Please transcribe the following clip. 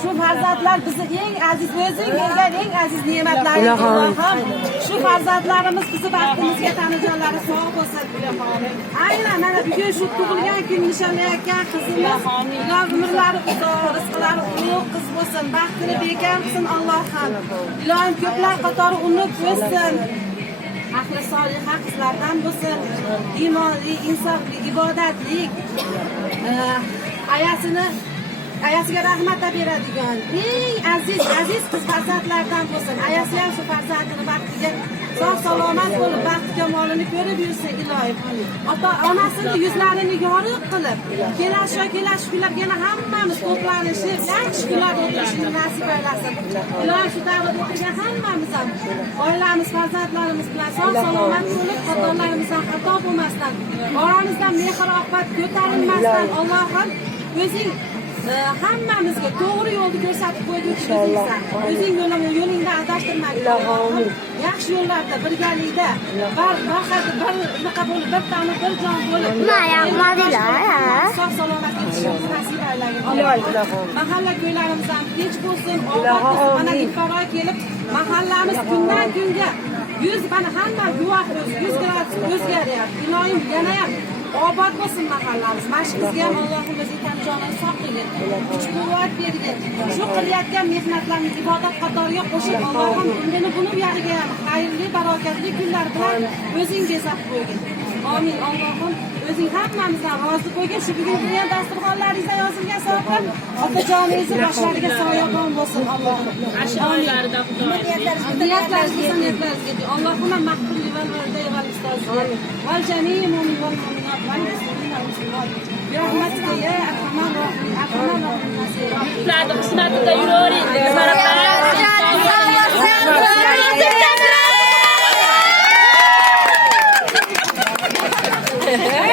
Shu farzandlar bizni eng aziz, o'zing bergan eng aziz ne'matlaring Ilohim. Shu farzandlarimiz bizni baxtimizga tanijonlari sog' bo'lsin. Aynan mana bugun shu tug'ilgan kun nishonlayotgan qizimiz Ilohim umrlari uzoq, rizqlari ulug' qiz bo'lsin, baxtini bekam qilsin Allohim. Ilohim ko'plar qatori unib o'ssin. Ahli soliha qizlardan bo'lsin, iymonli, insofli, ibodatli, ayasiga rahmat beradigan eng aziz qiz farzandlardan bo'lsin. Ayasi ham shu farzandini baxtiga sog' salomat bo'lib, baxt kamolini ko'rib yursin ilohim. Ota-onasini yuzlarini yorug' qilib, kelash kunlar yana hammamiz to'planishib, yaxshi kunlar o'tirishni nasib aylasin. Ilohim shu davrda o'tirgan hammamiz ham oilamiz, farzandlarimiz bilan sog' salomat bo'lib, xatolarimizdan xato bo'lmasdan, oramizdan mehr-oqibat ko'tarilmasdan Allohim o'zing hammamizga to'g'ri yo'lni ko'rsatib qo'yguvchi o'zingsan. O'zing yo'lingda adashtirmagin. Yaxshi yo'llarda birgalikda bir tani bir jon bo'lib sog' salomat yetishimizni nasib aylagin. Mahalla ko'ylarimizdan tinch bo'lsin, obod bo'lsin. Mana iftorga kelib mahallamiz kundan kunga mana hamma guvoh o'zgaryapti. Ilohim yana ham obod bo'lsin mahallamiz. Mashqimizga ham Allohim o'zi tanjonini sog' qilgin. Kuch-quvvat bergin. Shu qilayotgan mehnatlarni ibodat qatoriga qo'shib Allohim umrini buni buyog'iga ham xayrli, barokatli kunlar bilan o'zing bezab qo'ygin. Amin. Allohim o'zing hammamizdan rozi qo'ygin. Shu bugungi ham dasturxonlaringizda yozilgan savoblar otajoningizni boshlariga soyabon bo'lsin Allohim. Ashyolarida Xudoy. Niyatlaringizga Allohim mag'firli va validayni va ustozga va jami'i mu'min va mu'minat va rahmatga ya arhamar rohim. Ularning xizmatida yuravering.